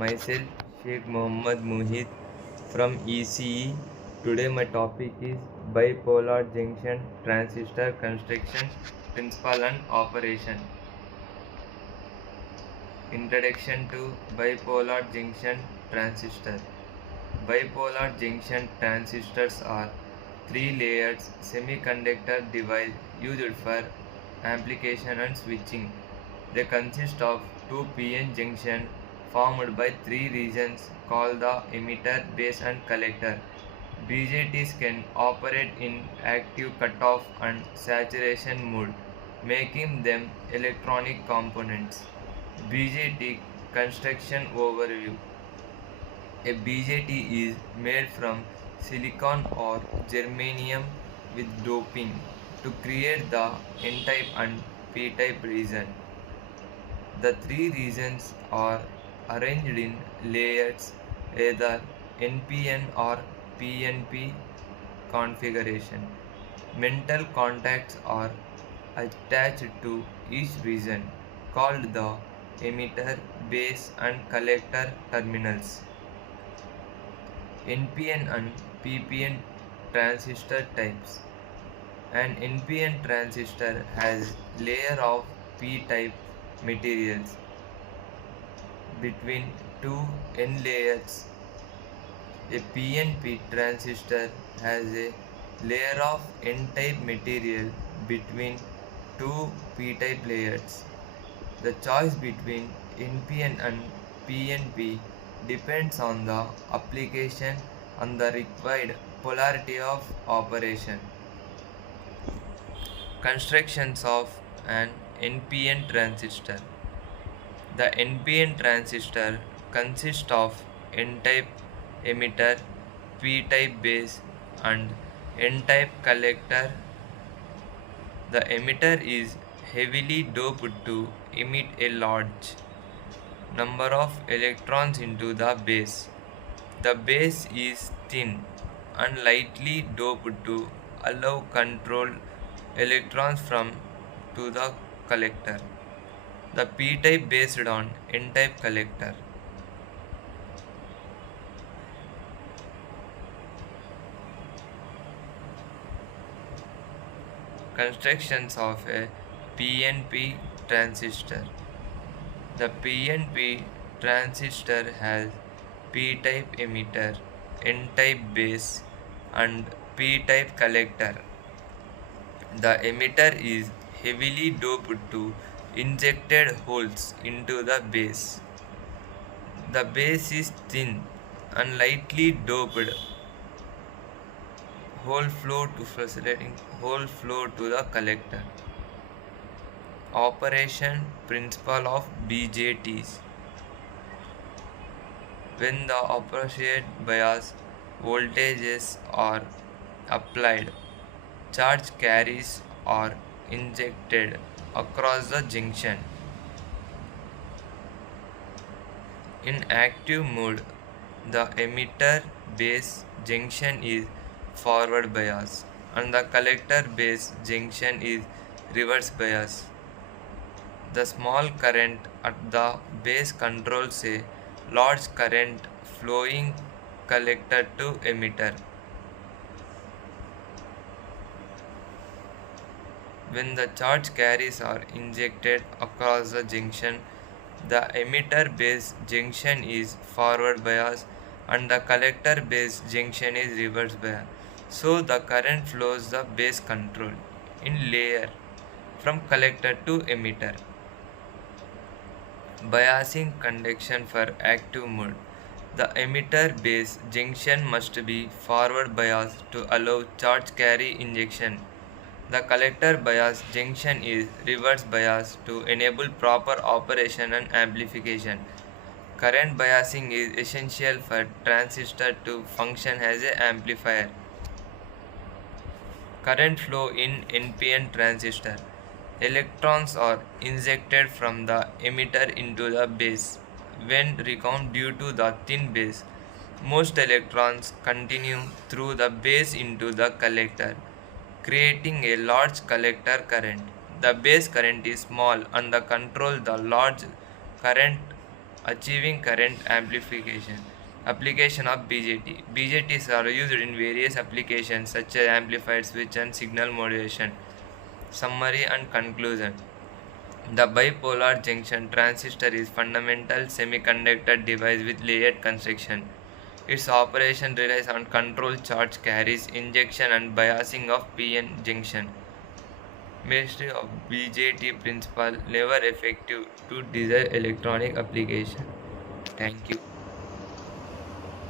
Myself, Sheikh Mohammad Muhid from ECE. Today, my topic is bipolar junction transistor construction, principle, and operation. Introduction to bipolar junction transistor. Bipolar junction transistors are three-layered semiconductor device used for amplification and switching. They consist of two p-n junctions formed by three regions called the emitter, base and collector. BJTs can operate in active cutoff and saturation mode, making them electronic components. BJT construction overview. A BJT is made from silicon or germanium with doping to create the N-type and P-type region. The three regions are arranged in layers, either NPN or PNP configuration. Metal contacts are attached to each region, called the emitter, base, and collector terminals. NPN and PPN transistor types. An NPN transistor has layer of P-type materials between two N layers. A PNP transistor has a layer of N-type material between two P-type layers. The choice between NPN and PNP depends on the application and the required polarity of operation. Constructions of an NPN transistor. The NPN transistor consists of N-type emitter, P-type base and N-type collector. The emitter is heavily doped to emit a large number of electrons into the base. The base is thin and lightly doped to allow controlled electrons from to the collector. The P-type based on N-type collector. Constructions of a PNP transistor. The PNP transistor has P-type emitter, N-type base and P-type collector. The emitter is heavily doped to injected holes into the base. The base is thin and lightly doped whole flow to facilitating whole flow to the collector. Operation principle of BJTs. When the appropriate bias voltages are applied, charge carries are injected across the junction. In active mode, the emitter base junction is forward bias and the collector base junction is reverse bias. The small current at the base controls a large current flowing collector to emitter. When the charge carries are injected across the junction, the emitter base junction is forward bias and the collector base junction is reverse bias. So the current flows the base control in layer from collector to emitter. Biasing conduction for active mode. The emitter base junction must be forward biased to allow charge carry injection. The collector bias junction is reverse biased to enable proper operation and amplification. Current biasing is essential for transistor to function as an amplifier. Current flow in NPN transistor. Electrons are injected from the emitter into the base. When recound due to the thin base, most electrons continue through the base into the collector, creating a large collector current. The base current is small and the control the large current Achieving current amplification. Application of BJT. BJTs are used in various applications such as amplified switch and signal modulation. Summary and conclusion. The bipolar junction transistor is fundamental semiconductor device with layered construction. Its operation relies on control charge carries, injection and biasing of PN junction. Mastery of BJT principle lever effective to desired electronic application. Thank you.